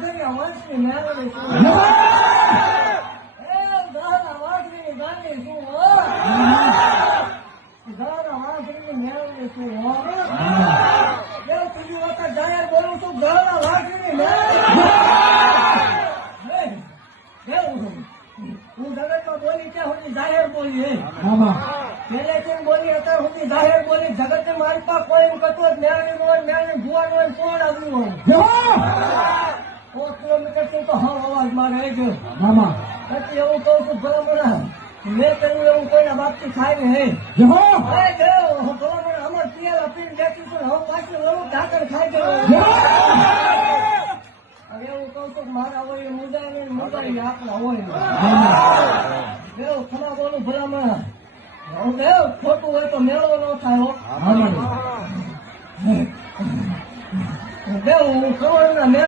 વાંધણી વંશની મેળવી છું દાદા વાંધણી ગાંધી છું દાદા વાંધણી મેળવી છું ત્રીજી વખત જાહેર બોલું છું દાદા વાંધણી હું જગતમાં બોલી ત્યાં સુધી જાહેર બોલી પહેલેથી બોલી અત્યાર સુધી જાહેર બોલી જગત ને મારી પાસે કોઈ એમ કતું મેળવી હોય મેળવી ભુવાનું હોય કોણ આવ્યું હોય 100 કિલોમીટર થી તો હા અવાજ મારે ગયો પછી એવું કહું છું ભલામણ મેં કર્યું એવું કોઈના બાપથી ખાય હે ભલામણ અમર પિયર આપીને બેઠી છું હવે પાછું એવું ઢાકર ખાઈ ગયો એવું કહું છું મારા હોય મુદાય મુદાય આપણા હોય એવું ખરા બોલું ભલામણ ખોટું હોય તો મેળવો ન થાય હું કરોડ ના